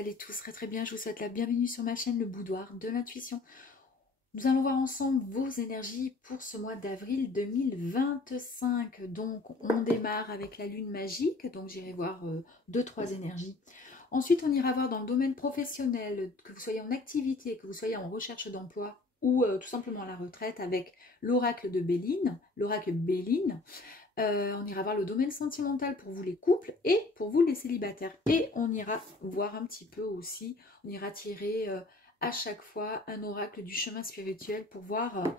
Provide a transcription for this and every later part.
allez tous très très bien. Je vous souhaite la bienvenue sur ma chaîne Le Boudoir de l'Intuition. Nous allons voir ensemble vos énergies pour ce mois d'avril 2025. Donc on démarre avec la lune magique, donc j'irai voir 2-3 énergies. Ensuite on ira voir dans le domaine professionnel, que vous soyez en activité, que vous soyez en recherche d'emploi ou tout simplement à la retraite, avec l'oracle de Béline, l'oracle Béline. On ira voir le domaine sentimental pour vous les couples et pour vous les célibataires. Et on ira voir un petit peu aussi, on ira tirer à chaque fois un oracle du chemin spirituel pour voir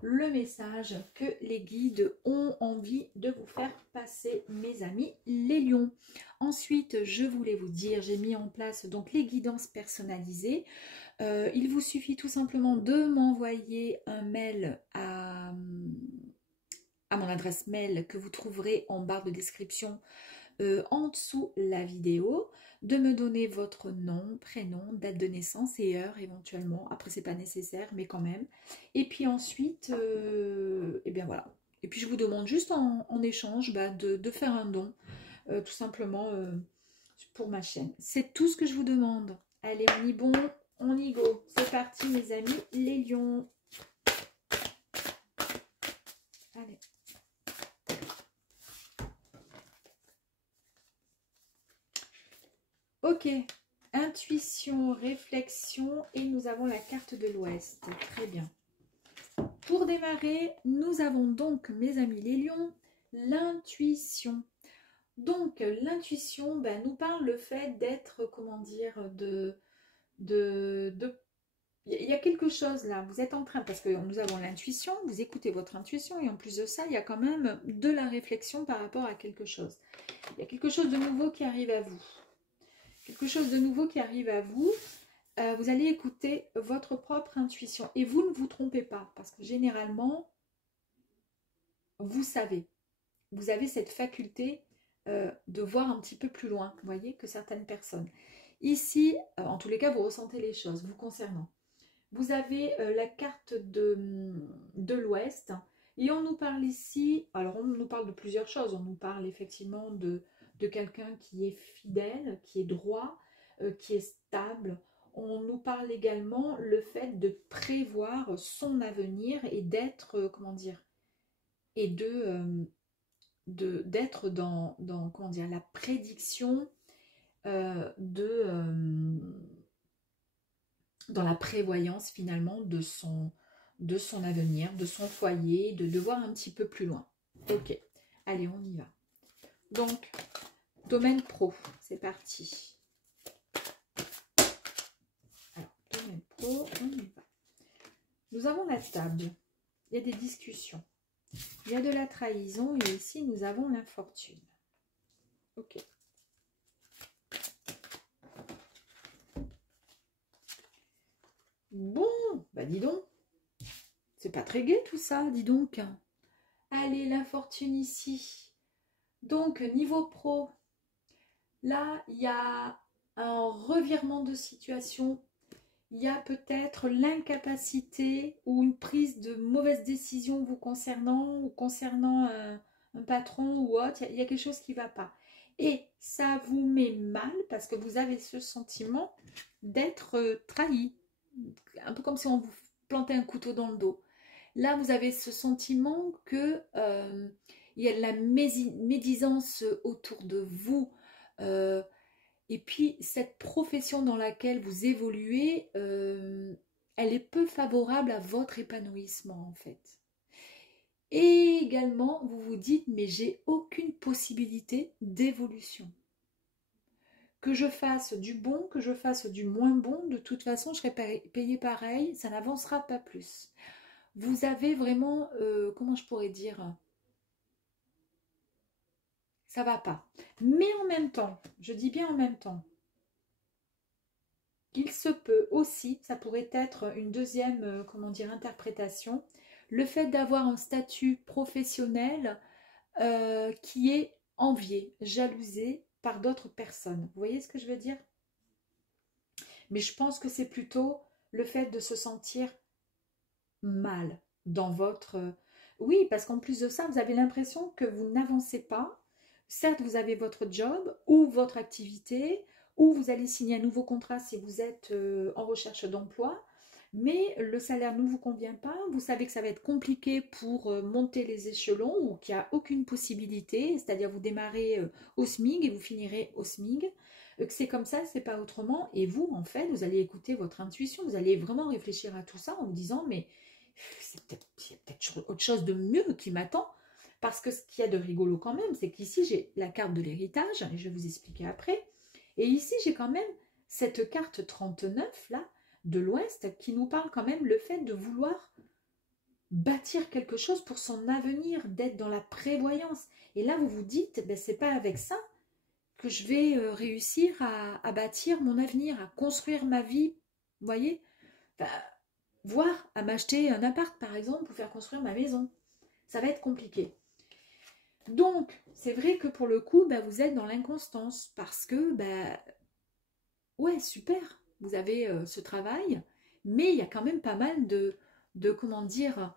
le message que les guides ont envie de vous faire passer, mes amis les lions. Ensuite, je voulais vous dire, j'ai mis en place donc les guidances personnalisées. Il vous suffit tout simplement de m'envoyer un mail à mon adresse mail que vous trouverez en barre de description en dessous la vidéo, de me donner votre nom, prénom, date de naissance et heure éventuellement. Après c'est pas nécessaire mais quand même. Et puis ensuite, et bien voilà. Et puis je vous demande juste en échange de faire un don, tout simplement pour ma chaîne. C'est tout ce que je vous demande. Allez, on y go. C'est parti mes amis les lions. Allez. Ok, intuition, réflexion et nous avons la carte de l'Ouest. Très bien. Pour démarrer, nous avons donc, mes amis les lions, l'intuition. Donc, l'intuition nous parle le fait d'être, comment dire, il y a quelque chose là, vous êtes en train, parce que nous avons l'intuition, vous écoutez votre intuition et en plus de ça, il y a quand même de la réflexion par rapport à quelque chose. Il y a quelque chose de nouveau qui arrive à vous. Quelque chose de nouveau qui arrive à vous, vous allez écouter votre propre intuition. Et vous ne vous trompez pas, parce que généralement, vous savez, vous avez cette faculté de voir un petit peu plus loin, vous voyez, que certaines personnes. Ici, en tous les cas, vous ressentez les choses vous concernant. Vous avez la carte de l'Ouest, et on nous parle ici, alors on nous parle de plusieurs choses, on nous parle effectivement de quelqu'un qui est fidèle, qui est droit, qui est stable. On nous parle également le fait de prévoir son avenir et d'être, comment dire, et d'être dans comment dire, la prédiction dans la prévoyance finalement de son avenir, de son foyer, de voir un petit peu plus loin. Ok, allez, on y va. Donc, domaine pro, c'est parti. Alors, domaine pro, on y va. Nous avons la table, il y a des discussions, il y a de la trahison et ici nous avons l'infortune. Ok. Bon, dis donc, c'est pas très gai tout ça, dis donc. Allez, l'infortune ici. Donc, niveau pro, là, il y a un revirement de situation. Il y a peut-être l'incapacité ou une prise de mauvaise décision vous concernant ou concernant un patron ou autre. Il y a quelque chose qui ne va pas. Et ça vous met mal parce que vous avez ce sentiment d'être trahi. Un peu comme si on vous plantait un couteau dans le dos. Là, vous avez ce sentiment que il y a de la médisance autour de vous. Et puis, cette profession dans laquelle vous évoluez, elle est peu favorable à votre épanouissement, en fait. Et également, vous vous dites, mais j'ai aucune possibilité d'évolution. Que je fasse du bon, que je fasse du moins bon, de toute façon, je serai payé pareil, ça n'avancera pas plus. Vous avez vraiment, comment je pourrais dire, ça va pas. Mais en même temps, je dis bien en même temps, il se peut aussi, ça pourrait être une deuxième, comment dire, interprétation, le fait d'avoir un statut professionnel qui est envié, jalousé par d'autres personnes. Vous voyez ce que je veux dire? Mais je pense que c'est plutôt le fait de se sentir mal dans votre... Oui, parce qu'en plus de ça, vous avez l'impression que vous n'avancez pas. Certes, vous avez votre job ou votre activité ou vous allez signer un nouveau contrat si vous êtes en recherche d'emploi, mais le salaire ne vous convient pas, vous savez que ça va être compliqué pour monter les échelons ou qu'il n'y a aucune possibilité, c'est-à-dire vous démarrez au SMIC et vous finirez au SMIC, que c'est comme ça, c'est pas autrement, et vous, en fait, vous allez écouter votre intuition, vous allez vraiment réfléchir à tout ça en vous disant, mais il y a peut-être autre chose de mieux qui m'attend, parce que ce qu'il y a de rigolo quand même, c'est qu'ici, j'ai la carte de l'héritage, et je vais vous expliquer après, et ici, j'ai quand même cette carte 39, là, de l'Ouest, qui nous parle quand même le fait de vouloir bâtir quelque chose pour son avenir, d'être dans la prévoyance. Et là, vous vous dites, ben, c'est pas avec ça que je vais réussir à bâtir mon avenir, à construire ma vie, vous voyez, enfin, voire à m'acheter un appart, par exemple, pour faire construire ma maison. Ça va être compliqué. Donc, c'est vrai que pour le coup, ben, vous êtes dans l'inconstance, parce que, ben, ouais, super, vous avez ce travail, mais il y a quand même pas mal comment dire,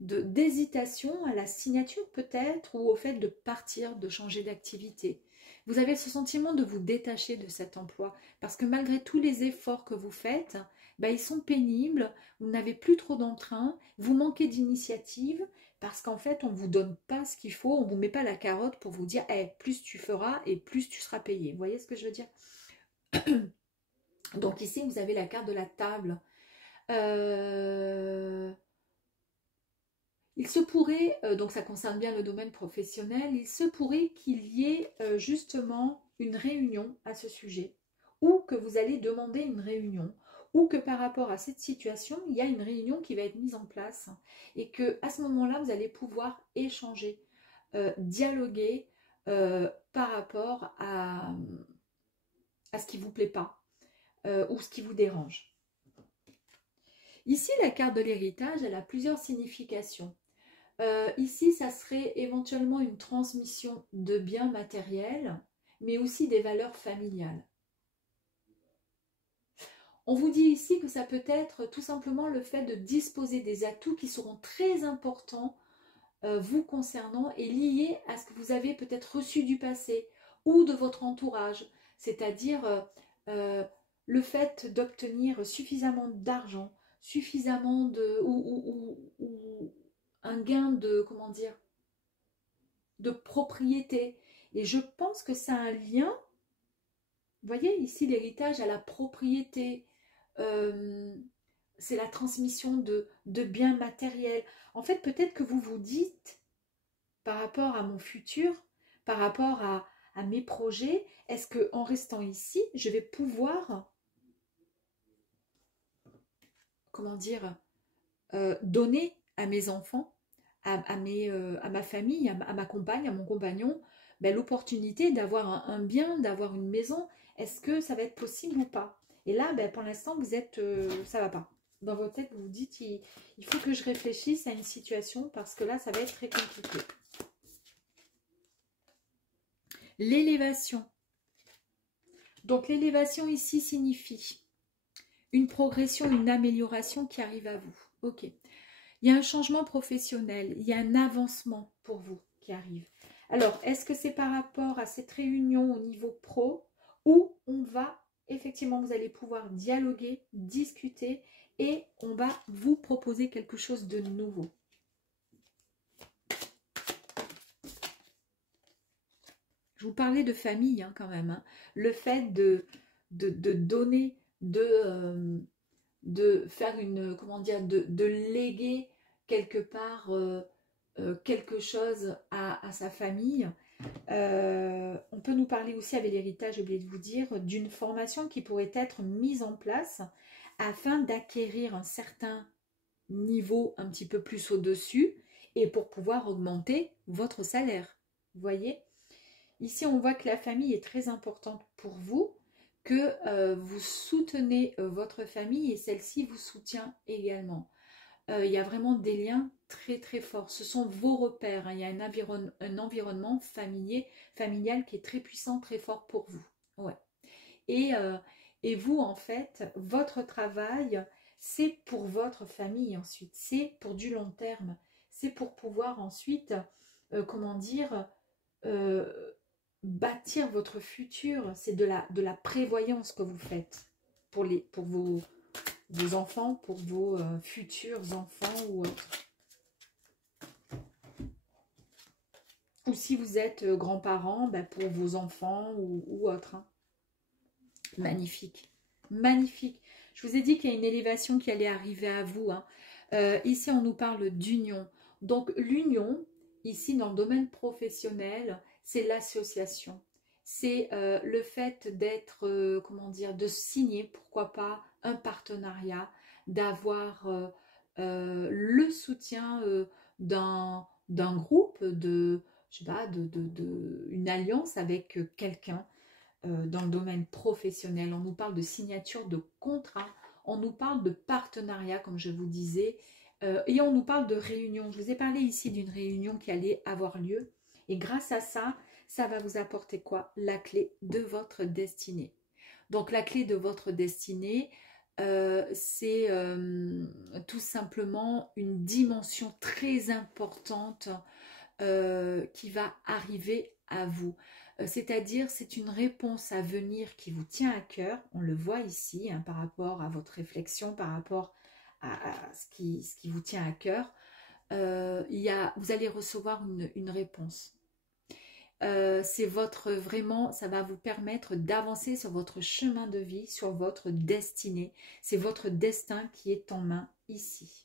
d'hésitation à la signature peut-être, ou au fait de partir, de changer d'activité. Vous avez ce sentiment de vous détacher de cet emploi, parce que malgré tous les efforts que vous faites, ben, ils sont pénibles, vous n'avez plus trop d'entrain, vous manquez d'initiative, parce qu'en fait, on ne vous donne pas ce qu'il faut, on ne vous met pas la carotte pour vous dire hey, plus tu feras et plus tu seras payé. Vous voyez ce que je veux dire? Donc ici, vous avez la carte de la table. Il se pourrait, donc ça concerne bien le domaine professionnel, il se pourrait qu'il y ait justement une réunion à ce sujet, ou que vous allez demander une réunion, ou que par rapport à cette situation, il y a une réunion qui va être mise en place, et que à ce moment-là, vous allez pouvoir échanger, dialoguer par rapport à ce qui ne vous plaît pas, ou ce qui vous dérange. Ici, la carte de l'héritage, elle a plusieurs significations. Ici, ça serait éventuellement une transmission de biens matériels, mais aussi des valeurs familiales. On vous dit ici que ça peut être tout simplement le fait de disposer des atouts qui seront très importants vous concernant et liés à ce que vous avez peut-être reçu du passé ou de votre entourage, c'est-à-dire le fait d'obtenir suffisamment d'argent, suffisamment de ou un gain de comment dire de propriété. Et je pense que ça a un lien, vous voyez ici l'héritage à la propriété, c'est la transmission de biens matériels. En fait, peut-être que vous vous dites, par rapport à mon futur, par rapport à mes projets, est-ce qu'en restant ici, je vais pouvoir, comment dire, donner à mes enfants, à ma famille, à ma compagne, à mon compagnon, ben, l'opportunité d'avoir un bien, d'avoir une maison. Est-ce que ça va être possible ou pas? Et là, ben, pour l'instant, vous êtes, ça va pas. Dans votre tête, vous vous dites, il faut que je réfléchisse à une situation parce que là, ça va être très compliqué. L'élévation. Donc, l'élévation ici signifie une progression, une amélioration qui arrive à vous. Ok. Il y a un changement professionnel, il y a un avancement pour vous qui arrive. Alors, est-ce que c'est par rapport à cette réunion au niveau pro où on va, effectivement, vous allez pouvoir dialoguer, discuter et on va vous proposer quelque chose de nouveau. Je vous parlais de famille hein, quand même. Hein. Le fait de donner, de faire une, comment dire, de léguer quelque part quelque chose à sa famille. On peut nous parler aussi avec l'héritage, j'ai oublié de vous dire, d'une formation qui pourrait être mise en place afin d'acquérir un certain niveau un petit peu plus au-dessus et pour pouvoir augmenter votre salaire. Vous voyez? Ici, on voit que la famille est très importante pour vous, que vous soutenez votre famille et celle-ci vous soutient également. Il y a vraiment des liens très très forts. Ce sont vos repères. Hein. Il y a un environnement familial qui est très puissant, très fort pour vous. Ouais. Et vous, en fait, votre travail, c'est pour votre famille ensuite. C'est pour du long terme. C'est pour pouvoir ensuite, comment dire, bâtir votre futur. C'est de la prévoyance que vous faites pour vos enfants, pour vos futurs enfants ou autres. Ou si vous êtes grands-parents, ben pour vos enfants ou autres. Hein. Magnifique. Magnifique. Je vous ai dit qu'il y a une élévation qui allait arriver à vous. Hein. Ici, on nous parle d'union. Donc, l'union, ici, dans le domaine professionnel, c'est l'association. C'est le fait d'être, comment dire, de signer, pourquoi pas, un partenariat, d'avoir le soutien d'un groupe, je sais pas, une alliance avec quelqu'un dans le domaine professionnel. On nous parle de signature de contrat, on nous parle de partenariat, comme je vous disais, et on nous parle de réunion. Je vous ai parlé ici d'une réunion qui allait avoir lieu, et grâce à ça, ça va vous apporter quoi? La clé de votre destinée. Donc la clé de votre destinée, c'est tout simplement une dimension très importante qui va arriver à vous. C'est-à-dire, c'est une réponse à venir qui vous tient à cœur. On le voit ici, hein, par rapport à votre réflexion, par rapport à ce qui vous tient à cœur. Vous allez recevoir une réponse. C'est vraiment, ça va vous permettre d'avancer sur votre chemin de vie, sur votre destinée. C'est votre destin qui est en main ici.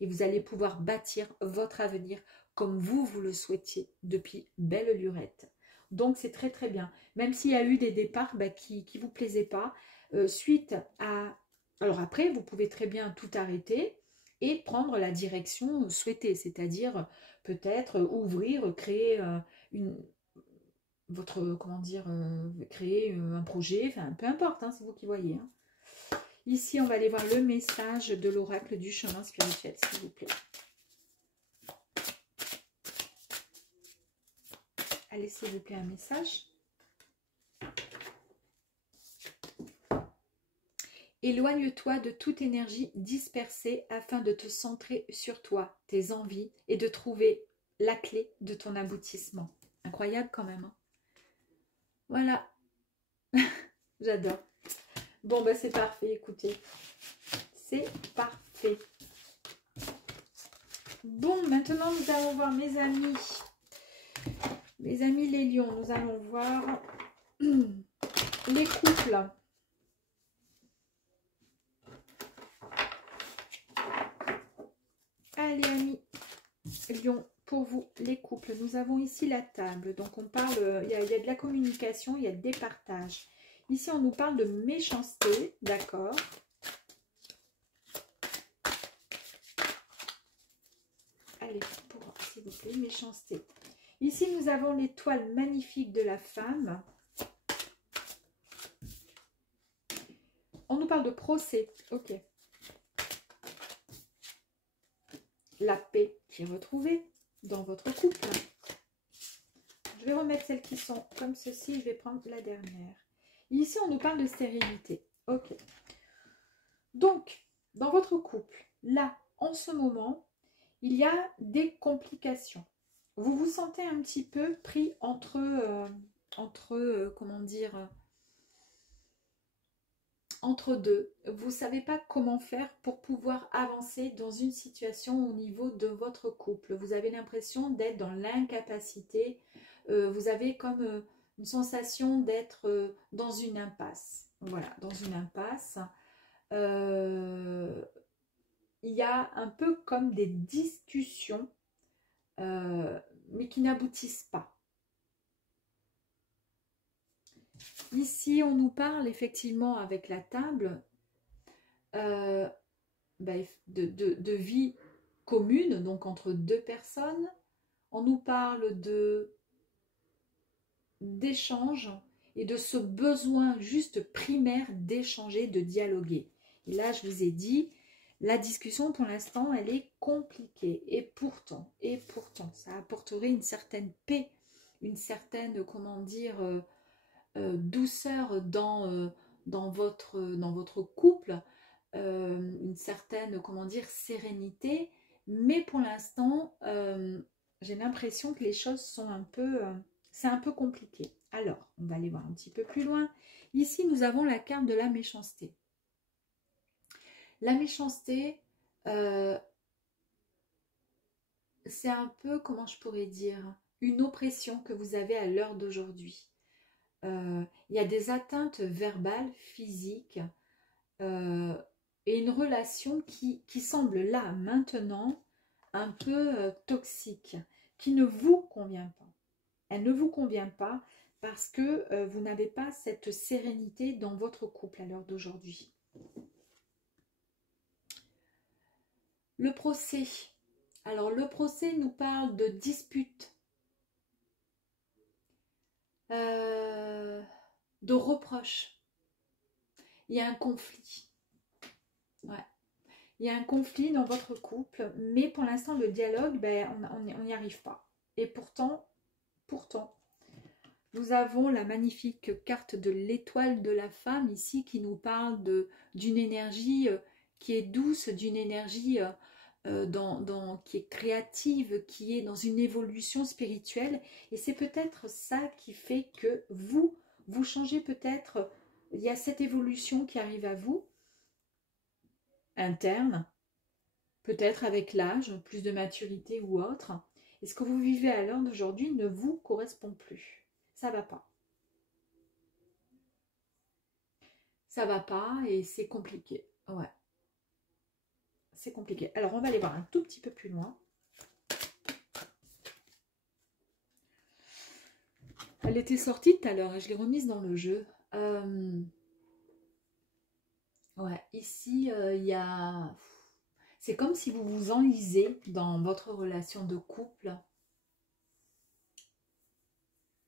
Et vous allez pouvoir bâtir votre avenir comme vous le souhaitiez depuis belle lurette. Donc c'est très très bien. Même s'il y a eu des départs qui ne vous plaisaient pas, suite à... Alors après, vous pouvez très bien tout arrêter et prendre la direction souhaitée, c'est-à-dire peut-être ouvrir, créer comment dire, créer un projet, enfin peu importe, hein, c'est vous qui voyez. Hein. Ici, on va aller voir le message de l'oracle du chemin spirituel, s'il vous plaît. Allez, s'il vous plaît, un message. Éloigne-toi de toute énergie dispersée afin de te centrer sur toi, tes envies et de trouver la clé de ton aboutissement. Incroyable quand même. Hein. Voilà. J'adore. Bon, bah c'est parfait, écoutez. C'est parfait. Bon, maintenant nous allons voir mes amis. Mes amis les lions, nous allons voir les couples. Allez amis, lions, pour vous les couples, nous avons ici la table. Donc on parle, il y a de la communication, il y a des partages. Ici on nous parle de méchanceté, d'accord. Allez, s'il vous plaît, méchanceté. Ici, nous avons l'étoile magnifique de la femme. On nous parle de procès. Ok. La paix qui est retrouvée dans votre couple. Je vais remettre celles qui sont comme ceci. Je vais prendre la dernière. Ici, on nous parle de stérilité. Ok. Donc, dans votre couple, là, en ce moment, il y a des complications. Vous vous sentez un petit peu pris entre comment dire, entre deux. Vous ne savez pas comment faire pour pouvoir avancer dans une situation au niveau de votre couple. Vous avez l'impression d'être dans l'incapacité. Vous avez comme une sensation d'être dans une impasse. Voilà, dans une impasse. Il y a un peu comme des discussions mais qui n'aboutissent pas. Ici, on nous parle effectivement avec la table de vie commune, donc entre deux personnes. On nous parle d'échange et de ce besoin juste primaire d'échanger, de dialoguer. Et là, je vous ai dit, la discussion, pour l'instant, elle est compliquée. Et pourtant, ça apporterait une certaine paix, une certaine, comment dire, douceur dans votre couple, une certaine, comment dire, sérénité. Mais pour l'instant, j'ai l'impression que les choses sont un peu, c'est un peu compliqué. Alors, on va aller voir un petit peu plus loin. Ici, nous avons la carte de la méchanceté. La méchanceté, c'est un peu, comment je pourrais dire, une oppression que vous avez à l'heure d'aujourd'hui. Il y a des atteintes verbales, physiques, et une relation qui semble là, maintenant, un peu toxique, qui ne vous convient pas. Elle ne vous convient pas parce que vous n'avez pas cette sérénité dans votre couple à l'heure d'aujourd'hui. Le procès. Alors, le procès nous parle de dispute, de reproches. Il y a un conflit. Ouais. Il y a un conflit dans votre couple, mais pour l'instant, le dialogue, ben, on n'y arrive pas. Et pourtant, nous avons la magnifique carte de l'étoile de la femme ici qui nous parle d'une énergie qui est douce, d'une énergie qui est créative, qui est dans une évolution spirituelle. Et c'est peut-être ça qui fait que vous changez peut-être. Il y a cette évolution qui arrive à vous, interne, peut-être avec l'âge, plus de maturité ou autre. Et ce que vous vivez à l'heure d'aujourd'hui ne vous correspond plus. Ça va pas. Ça va pas et c'est compliqué. Ouais. C'est compliqué. Alors, on va aller voir un tout petit peu plus loin. Elle était sortie tout à l'heure et je l'ai remise dans le jeu. Ouais, ici, il y a... C'est comme si vous vous enlisez dans votre relation de couple.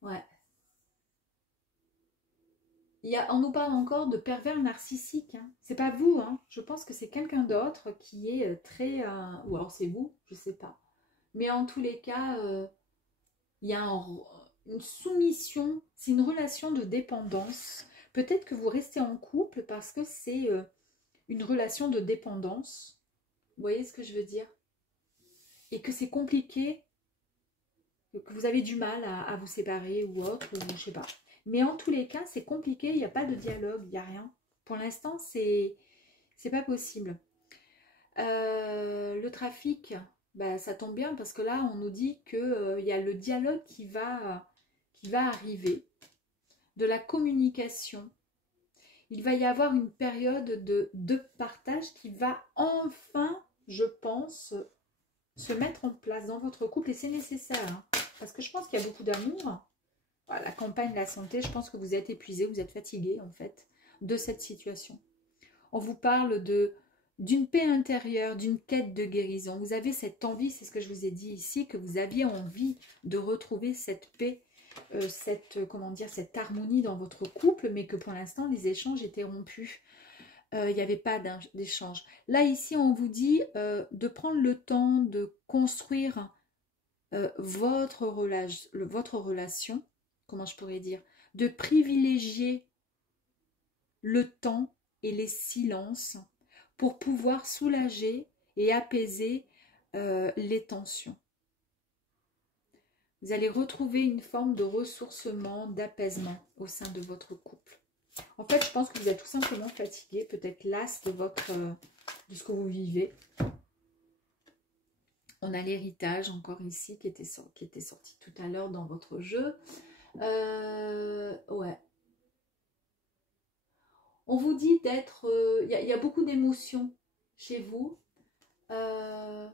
Ouais. On nous parle encore de pervers narcissique. Hein. C'est pas vous, hein. Je pense que c'est quelqu'un d'autre qui est très... ou alors c'est vous, je sais pas. Mais en tous les cas, il y a une soumission, c'est une relation de dépendance. Peut-être que vous restez en couple parce que c'est une relation de dépendance. Vous voyez ce que je veux dire? Et que c'est compliqué, que vous avez du mal à vous séparer ou autre, ou je sais pas. Mais en tous les cas, c'est compliqué, il n'y a pas de dialogue, il n'y a rien. Pour l'instant, c'est pas possible. Le trafic, bah, ça tombe bien parce que là, on nous dit qu'il y a le dialogue qui va arriver, de la communication. Il va y avoir une période de partage qui va enfin, je pense, se mettre en place dans votre couple. Et c'est nécessaire, hein, parce que je pense qu'il y a beaucoup d'amour. La campagne, la santé, je pense que vous êtes épuisé, vous êtes fatigué en fait de cette situation. On vous parle d'une paix intérieure, d'une quête de guérison. Vous avez cette envie, c'est ce que je vous ai dit ici, que vous aviez envie de retrouver cette paix, cette harmonie dans votre couple, mais que pour l'instant les échanges étaient rompus. Il n'y avait pas d'échange. Là ici on vous dit de prendre le temps de construire votre relation, comment je pourrais dire, de privilégier le temps et les silences pour pouvoir soulager et apaiser les tensions. Vous allez retrouver une forme de ressourcement, d'apaisement au sein de votre couple. En fait, je pense que vous êtes tout simplement fatigué, peut-être las de ce que vous vivez. On a l'héritage encore ici qui était sorti tout à l'heure dans votre jeu. Ouais. On vous dit d'être... Il y a beaucoup d'émotions chez vous. On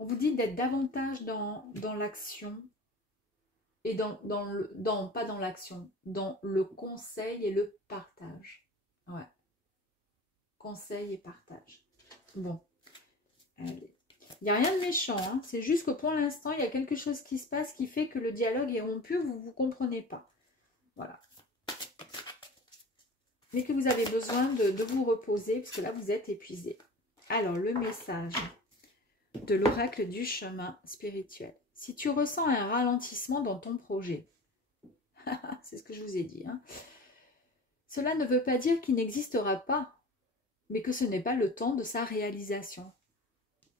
vous dit d'être davantage dans l'action. Et pas dans l'action, dans le conseil et le partage. Ouais. Conseil et partage. Bon. Allez. Il n'y a rien de méchant, hein. C'est juste que pour l'instant, il y a quelque chose qui se passe qui fait que le dialogue est rompu, vous ne vous comprenez pas. Voilà. Mais que vous avez besoin de vous reposer, parce que là, vous êtes épuisé. Alors, le message de l'oracle du chemin spirituel. Si tu ressens un ralentissement dans ton projet, c'est ce que je vous ai dit, hein, cela ne veut pas dire qu'il n'existera pas, mais que ce n'est pas le temps de sa réalisation.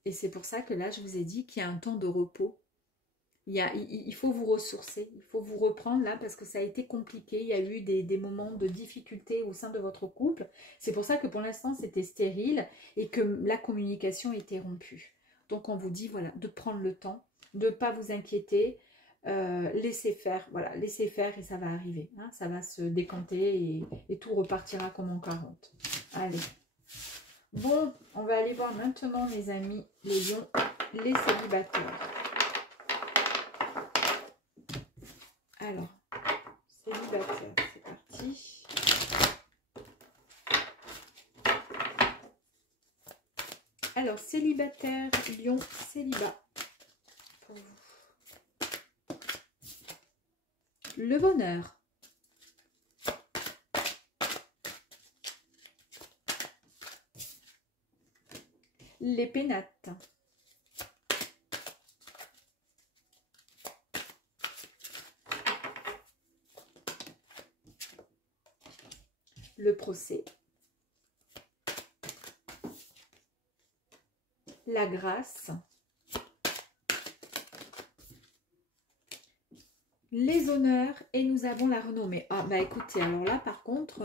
Et c'est pour ça que là, je vous ai dit qu'il y a un temps de repos. Il faut vous ressourcer, il faut vous reprendre là parce que ça a été compliqué. Il y a eu des moments de difficulté au sein de votre couple. C'est pour ça que pour l'instant c'était stérile et que la communication était rompue. Donc on vous dit voilà de prendre le temps, de ne pas vous inquiéter, laissez faire, voilà, laissez faire et ça va arriver. Hein, ça va se décanter et tout repartira comme en 40. Allez. Bon, on va aller voir maintenant mes amis les lions, les célibataires. Alors, célibataire, c'est parti. Alors, célibataire, lion, célibat. Pour vous. Le bonheur. Les pénates. Le procès, la grâce, les honneurs et nous avons la renommée. Ah bah écoutez, alors là par contre,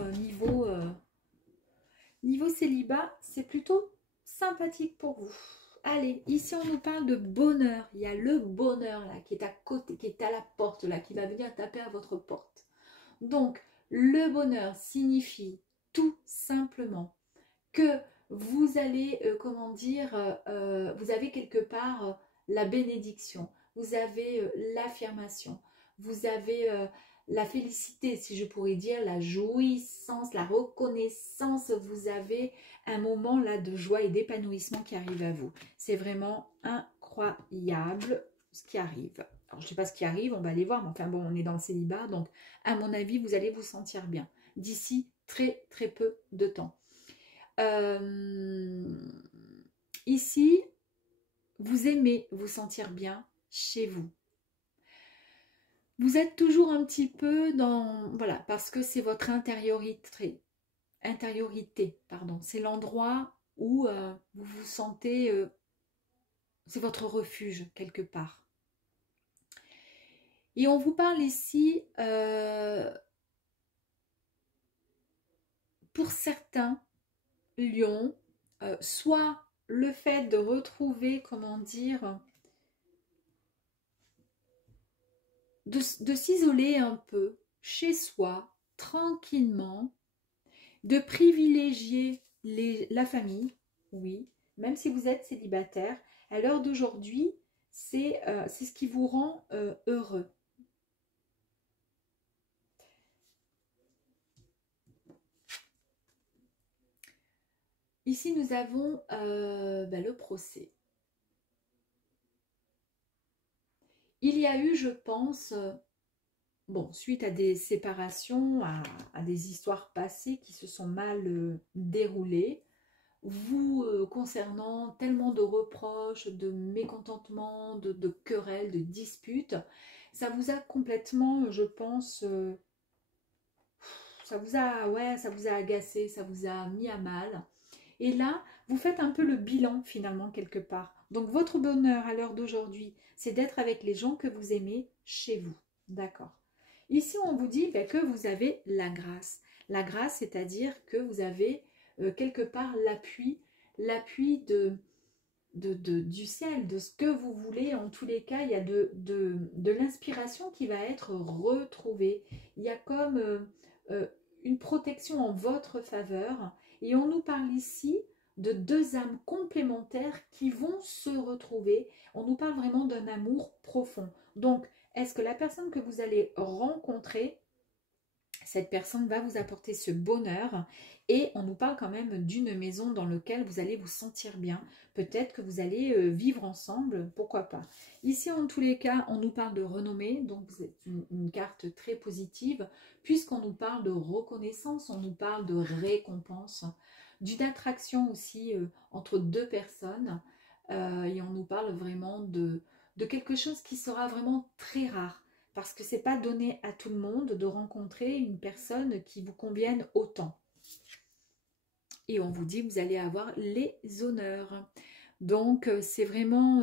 niveau célibat, c'est plutôt sympathique pour vous. Allez, ici on nous parle de bonheur. Il y a le bonheur là qui est à côté, qui est à la porte là, qui va venir taper à votre porte. Donc, le bonheur signifie tout simplement que vous allez, comment dire, vous avez quelque part la bénédiction, vous avez l'affirmation, vous avez la félicité, si je pourrais dire, la jouissance, la reconnaissance, vous avez un moment là de joie et d'épanouissement qui arrive à vous. C'est vraiment incroyable ce qui arrive. Alors, je ne sais pas ce qui arrive, on va aller voir, mais enfin bon, on est dans le célibat, donc à mon avis, vous allez vous sentir bien d'ici très très peu de temps. Ici, vous aimez vous sentir bien chez vous. Vous êtes toujours un petit peu dans... Voilà, parce que c'est votre intériorité, pardon. C'est l'endroit où vous vous sentez... c'est votre refuge, quelque part. Et on vous parle ici, pour certains lions, soit le fait de retrouver, comment dire, de s'isoler un peu chez soi, tranquillement, de privilégier la famille, oui, même si vous êtes célibataire, à l'heure d'aujourd'hui, c'est ce qui vous rend heureux. Ici, nous avons le procès. Il y a eu, je pense, bon, suite à des séparations, à des histoires passées qui se sont mal déroulées, vous concernant tellement de reproches, de mécontentements, de querelles, de disputes, ça vous a complètement, je pense, ça vous a agacé, ça vous a mis à mal. Et là, vous faites un peu le bilan finalement quelque part. Donc votre bonheur à l'heure d'aujourd'hui, c'est d'être avec les gens que vous aimez chez vous. D'accord. Ici, on vous dit que vous avez la grâce. La grâce, c'est-à-dire que vous avez quelque part l'appui du ciel, de ce que vous voulez. En tous les cas, il y a de l'inspiration qui va être retrouvée. Il y a comme une protection en votre faveur. Et on nous parle ici de deux âmes complémentaires qui vont se retrouver. On nous parle vraiment d'un amour profond. Donc, est-ce que la personne que vous allez rencontrer, cette personne va vous apporter ce bonheur? Et on nous parle quand même d'une maison dans laquelle vous allez vous sentir bien. Peut-être que vous allez vivre ensemble, pourquoi pas. Ici, en tous les cas, on nous parle de renommée, donc c'est une carte très positive, puisqu'on nous parle de reconnaissance, on nous parle de récompense, d'une attraction aussi entre deux personnes, et on nous parle vraiment de quelque chose qui sera vraiment très rare. Parce que ce n'est pas donné à tout le monde de rencontrer une personne qui vous convienne autant. Et on vous dit que vous allez avoir les honneurs. Donc, c'est vraiment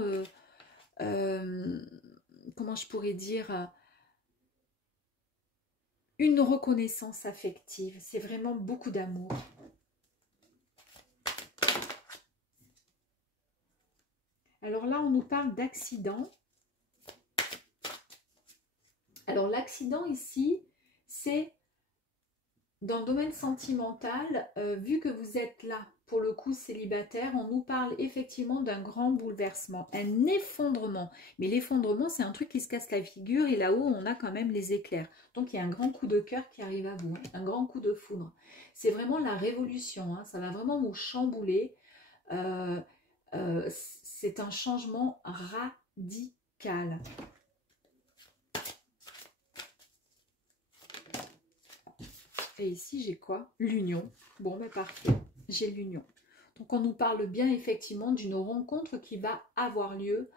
comment je pourrais dire, une reconnaissance affective. C'est vraiment beaucoup d'amour. Alors là, on nous parle d'accident. Alors l'accident ici, c'est dans le domaine sentimental, vu que vous êtes là, pour le coup célibataire, on nous parle effectivement d'un grand bouleversement, un effondrement. Mais l'effondrement, c'est un truc qui se casse la figure et là-haut, on a quand même les éclairs. Donc il y a un grand coup de cœur qui arrive à vous, hein, un grand coup de foudre. C'est vraiment la révolution, hein, ça va vraiment vous chambouler. C'est un changement radical. Et ici, j'ai quoi? L'union. Bon, mais parfait. J'ai l'union. Donc, on nous parle bien effectivement d'une rencontre qui va avoir lieu.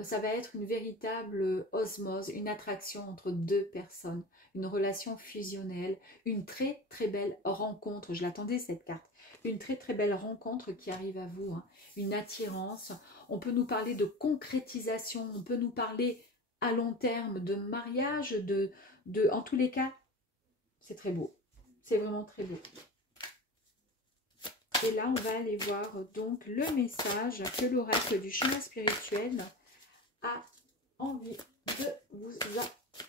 Ça va être une véritable osmose, une attraction entre deux personnes, une relation fusionnelle, une très très belle rencontre. Je l'attendais cette carte. Une très très belle rencontre qui arrive à vous, hein. Une attirance. On peut nous parler de concrétisation. On peut nous parler à long terme de mariage, en tous les cas, c'est très beau. C'est vraiment très beau. Et là, on va aller voir donc le message que l'oracle du chemin spirituel a envie de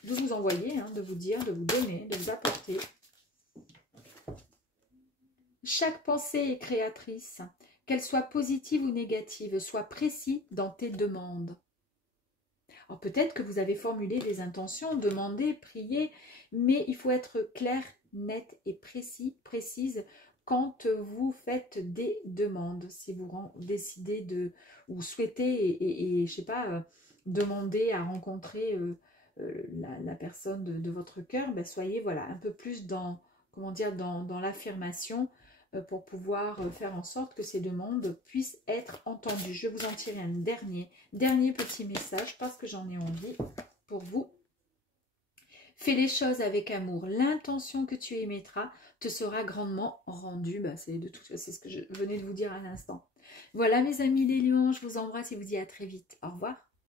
vous envoyer, hein, de vous dire, de vous donner, de vous apporter. Chaque pensée est créatrice, qu'elle soit positive ou négative, sois précis dans tes demandes. Alors peut-être que vous avez formulé des intentions, demandé, prié, mais il faut être clair, net et précise quand vous faites des demandes. Si vous décidez de, ou souhaitez, et je sais pas, demander à rencontrer la personne de votre cœur, ben soyez voilà, un peu plus dans, comment dire, dans l'affirmation pour pouvoir faire en sorte que ces demandes puissent être entendues. Je vais vous en tirer un dernier petit message parce que j'en ai envie pour vous. Fais les choses avec amour. L'intention que tu émettras te sera grandement rendue. Bah, c'est ce que je venais de vous dire à l'instant. Voilà mes amis les lions, je vous embrasse et vous dis à très vite. Au revoir.